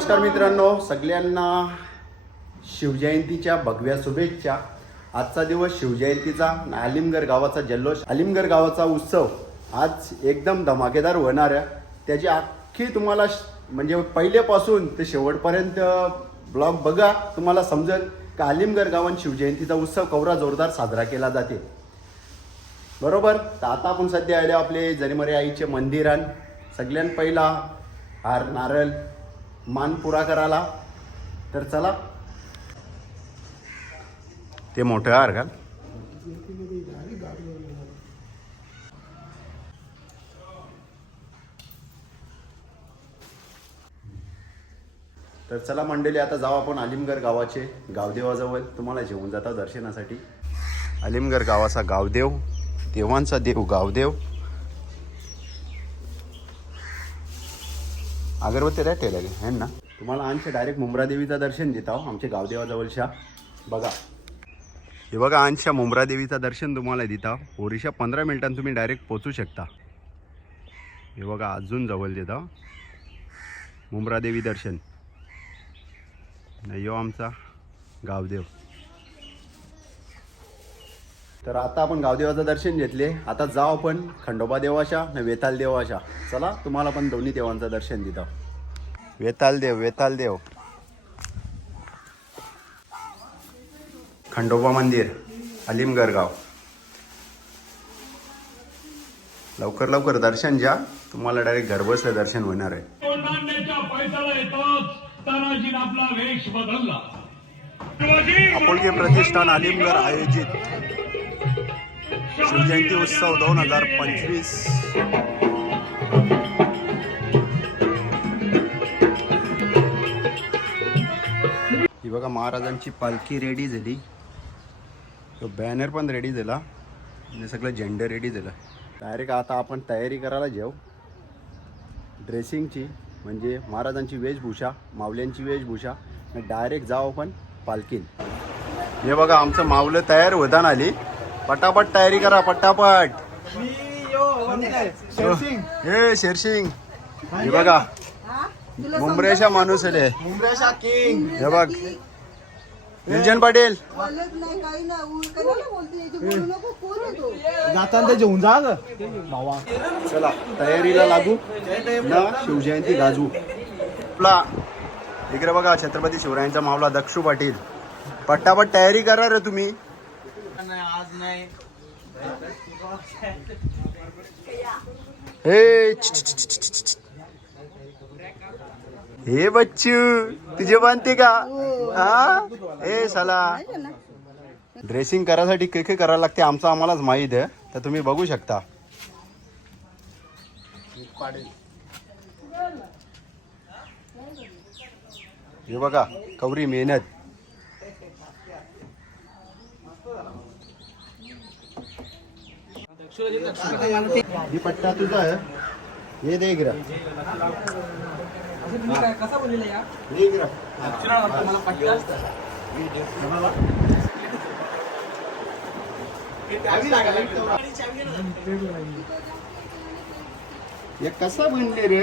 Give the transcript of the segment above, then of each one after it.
नमस्कार मित्रांनो सगळ्यांना शिवजयंतीच्या भगव्या शुभेच्छा. आजचा दिवस शिवजयंतीचा अलिमगड गावाचा जल्लोष. अलिमगड गावाचा उत्सव आज एकदम धमाकेदार होणार आहे. त्याची अख्खी तुम्हाला म्हणजे पहिल्यापासून ते शेवटपर्यंत ब्लॉग बघा तुम्हाला समजेल का अलिमगड गावात शिवजयंतीचा उत्सव कवरा जोरदार साजरा केला जाते. बरोबर? तर आता आपण सध्या आले आपले जरीमरे आईचे मंदिरान सगळ्यात पहिला हार नारळ मान पुरा करायला. तर चला. ते मोठं हार का तर चला मंडळी आता जाऊ आपण अलिमगर गावाचे गावदेवाजवळ. तुम्हाला जेवून जाता दर्शनासाठी. अलिमगर गावाचा गावदेव देवांचा देव गावदेव. अगरबत्ती द्या टेलरी आहे ना? तुम्हाला आमच्या डायरेक्ट मुंब्रा देवीचं दर्शन देत आहो. आमच्या गावदेवाजवळच्या बघा. हे बघा आणशा मुंब्रा देवीचं दर्शन तुम्हाला देता ओरिशा पंधरा मिनिटांत तुम्ही डायरेक्ट पोचू शकता. हे बघा अजून जवळ देता मुंब्रा देवी दर्शन. नाही यो आमचा गावदेव. तर आता आपण गावदेवाचं दर्शन घेतले. आता जाऊ आपण खंडोबा देवाच्या न वेताल देवाच्या. चला तुम्हाला पण दोन्ही देवांचं दर्शन देतो वेताल देव वेताल देव. खंडोबा मंदिर अलिमगड गाव. लवकर लवकर दर्शन घ्या. तुम्हाला डायरेक्ट घरबसलं दर्शन होणार आहे. आपुलकी प्रतिष्ठान अलिमगड आयोजित. शिवजयंती उत्सव दोन हजार पंचवीस. ही बघा महाराजांची पालखी रेडी झाली. तो बॅनर पण रेडी झाला. आणि सगळं झेंडं रेडी झालं. डायरेक्ट आता आपण तयारी करायला जाऊ. ड्रेसिंगची म्हणजे महाराजांची वेशभूषा मावल्यांची वेशभूषा. डायरेक्ट जाऊ आपण पालखीन. हे बघा आमचं मावलं तयार होताना आली. पटापट तयारी करा पटापट. हे शेरसिंग हे बघा. मुंबरेशा माणूस आले हे बघ. निलजन पाटील. जाताना ते जेवून जा चला तयारीला लागू. ना शिवजयंती गाजू. आपला इकडे बघा छत्रपती शिवरायांचा मावला दक्षू पाटील. पटापट तयारी करा रे तुम्ही. आज नाही. हे हे बच्चू तुझे बांधते का? हा? हे साला. ड्रेसिंग करायसाठी काय काय करायला लागते आमचं आम्हालाच माहीत आहे. तर तुम्ही बघू शकता. हे बघा कवरी मेहनत. ही पट्टा तुझा आहे. हे दे इकडं. कसा बोललेला या? इकडं. मला पट्टा असतं. कसं बनले रे?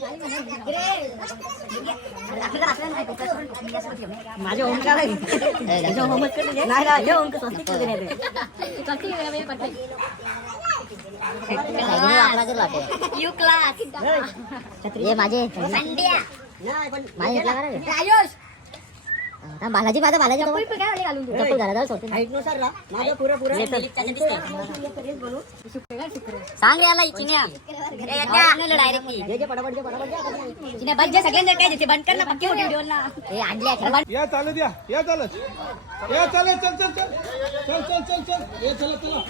चान कर मस्त आहे? चान हे दक्षिण घे ना पटकन कवडा टाइम लागेल तुला ते. माझे ओंकार यू क्लास. हे माझे. माझे आयुष हा, बालाजी माझा बालाजी चप्पल घाला जाऊ सोडतो सांग याला चिन्या डायरेक्टली. चिन्या बंद जे सगळ्यांना काय देते बंद कर ना पक्के हे आणले आहे, बंद. या चालत या. या चालत. या चालत चल चल चल. चल चल चल चल. ये चला चला.